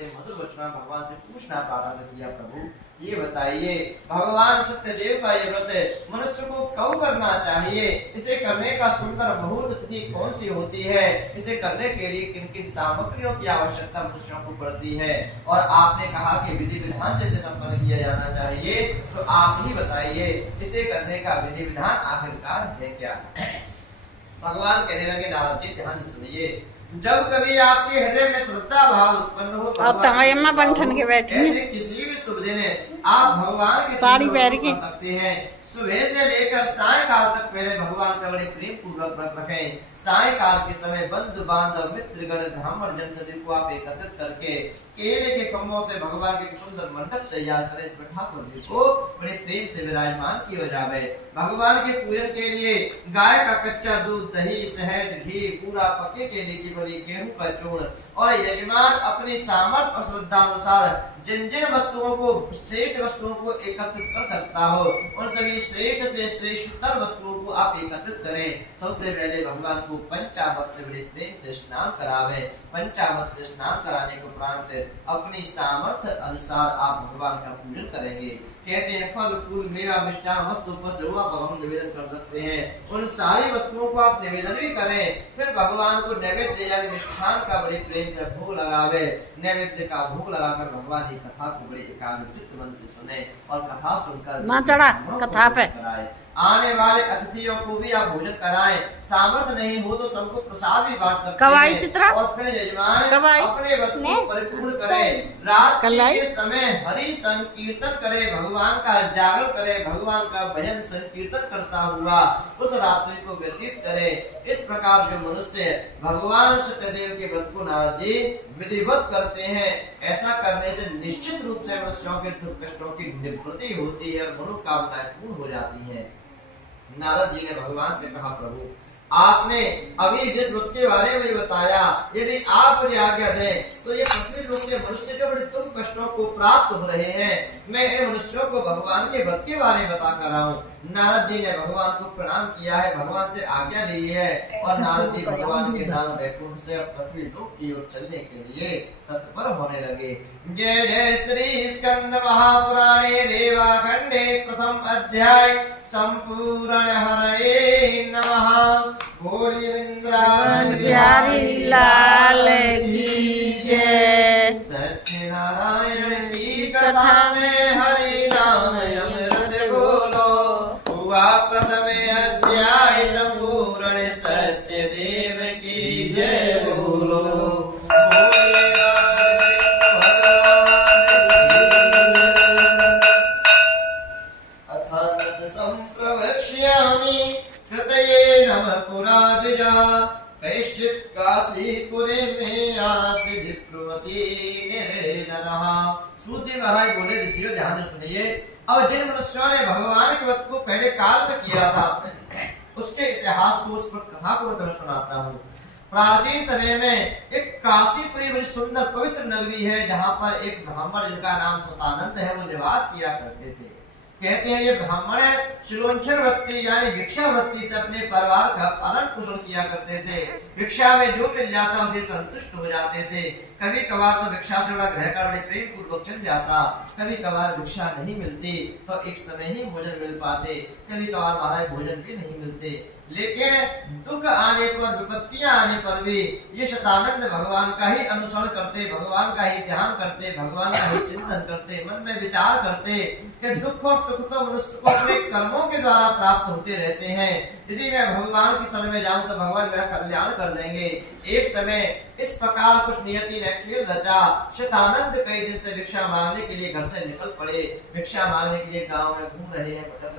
अपने मधुर वचन भगवान से पूछना प्रारंभ किया, प्रभु ये बताइए भगवान सत्यदेव का ये व्रत मनुष्य को कब करना चाहिए, इसे करने का सुंदर मुहूर्त तिथि कौन सी होती है, इसे करने के लिए किन किन सामग्रियों की आवश्यकता मनुष्यों को पड़ती है, और आपने कहा कि विधि विधान से संपन्न किया जाना चाहिए, तो आप ही बताइए इसे करने का विधि विधान आखिरकार है क्या। भगवान कहने लगे, नारद जी ध्यान सुनिए, जब कभी आपके हृदय में श्रद्धा भाव उत्पन्न हो, अब तमायम्मा बंठन के बैठी ऐसे किसी भी शुभ दिन आप भगवान के साड़ी पहन के सकते हैं। सुबह से लेकर सायकाल तक पहले भगवान का बड़े प्रेम पूर्वक व्रत रखें। सायकाल के समय बंधु बांधव मित्रगण ब्राह्मण जन सभी को आप एकत्रित करके केले के खम्भों से भगवान के सुंदर मंडप तैयार करें, इसमें ठाकुर जी को बड़े प्रेम से विराजमान किया जावे। भगवान के पूजन के लिए गाय का कच्चा दूध, दही, शहद, घी, पूरा पके केले की बड़ी, गेहूं का चूर्ण, और यजमान अपनी सामर्थ्य और श्रद्धा अनुसार जिन जिन वस्तुओं को, श्रेष्ठ वस्तुओं को एकत्रित कर सकता हो, उन सभी श्रेष्ठ से श्रेष्ठतर वस्तुओं को आप एकत्रित करें। सबसे पहले भगवान को पंचामृत से बड़े प्रेम से स्नान करावे। पंचामृत से स्नान कराने के उपरांत अपनी सामर्थ्य अनुसार आप भगवान का पूजन करेंगे। कहते हैं फल फूल मेवा मिष्टान वस्तु पर हम निवेदन कर सकते हैं, उन सारी वस्तुओं को आप निवेदन भी करें। फिर भगवान को नैवेद्य यानी मिष्ठान का बड़े प्रेम से भोग लगावे। नैवेद्य का भोग लगाकर भगवान की कथा को बड़े एकाग्रचित्त मन से सुने और कथा सुनकर ना चढ़ा कथा पे आने वाले अतिथियों को भी आप भोजन कराएं। सामर्थ्य नहीं हो तो सबको प्रसाद भी बांट सकते कवाई हैं। चित्रा और फिर यजमान अपने व्रत को परिपूर्ण करें। रात के समय हरि संकीर्तन करे, भगवान का जागरण करे, भगवान का भजन संकीर्तन करता हुआ उस रात्रि को व्यतीत करे। इस प्रकार जो मनुष्य भगवान सत्यदेव के व्रत को नारद जी विधिवत करते हैं, ऐसा करने से निश्चित रूप से मनुष्यों के दुख कष्टों की निवृत्ति होती है और मनोकामनाएं पूर्ण हो जाती है। नारद जी ने भगवान से कहा, प्रभु आपने अभी जिस व्रत के बारे में बताया, यदि आप मुझे आज्ञा दें तो ये पृथ्वी लोक के मनुष्य जो बड़े दुख कष्टों को प्राप्त हो रहे हैं, मैं इन मनुष्यों को भगवान के व्रत के बारे में बता कर रहा हूँ। नारद जी ने भगवान को प्रणाम किया है, भगवान से आज्ञा ली है, और नारद जी भगवान के धाम वैकुंठ से पृथ्वी लोक की ओर चलने के लिए तत्पर होने लगे। जय जय श्री स्कंद महापुराणे रेवाखंडे प्रथम अध्याय संपूर्ण हरे नमः। बिहारी लाल की जय। सत्यनारायण की कथा में हरि नाम अमृत बोलो, हुआ प्रथम अध्याय संपूर्ण सत्यदेव की जय बोलो। कृतये नमः पुरादिजा कैश्चित् काशीपुरे में आसिद्धि प्रवती निरेननः। सूत जी महाराज बोले, ऋषियों ध्यान से सुनिए, और जिन मनुष्यों ने भगवान के व्रत को पहले काल में किया था, उसके इतिहास को, उस कथा को मैं सुनाता हूँ। प्राचीन समय में एक काशीपुरी बड़ी सुंदर पवित्र नगरी है, जहाँ पर एक ब्राह्मण जिनका नाम सतानंद है, वो निवास किया करते थे। कहते हैं ये ब्राह्मण शिलोंचन वृत्ति यानी भिक्षा वृत्ति से अपने परिवार का पालन पोषण किया करते थे। भिक्षा में जो मिल जाता उसे संतुष्ट हो जाते थे। कभी कभार तो भिक्षा से बड़ा ग्रह का बड़े प्रेम पूर्वक चल जाता, कभी कभार भिक्षा नहीं मिलती तो एक समय ही भोजन मिल पाते, कभी कभार महाराज भोजन भी नहीं मिलते। लेकिन दुख आने पर, विपत्तियां आने पर भी ये शतानंद भगवान का ही अनुसरण करते, भगवान का ही ध्यान करते, भगवान का ही चिंतन करते, मन में विचार करते कि दुख और सुख तो मनुष्य को अपने कर्मों के द्वारा प्राप्त होते रहते हैं। यदि मैं भगवान की शरण में जाऊं तो भगवान मेरा कल्याण कर देंगे। एक समय इस प्रकार कुछ नियति ने खेल रचा। शतानंद कई दिन से भिक्षा मांगने के लिए घर से निकल पड़े। भिक्षा मांगने के लिए गांव में घूम रहे हैं, भटक रहे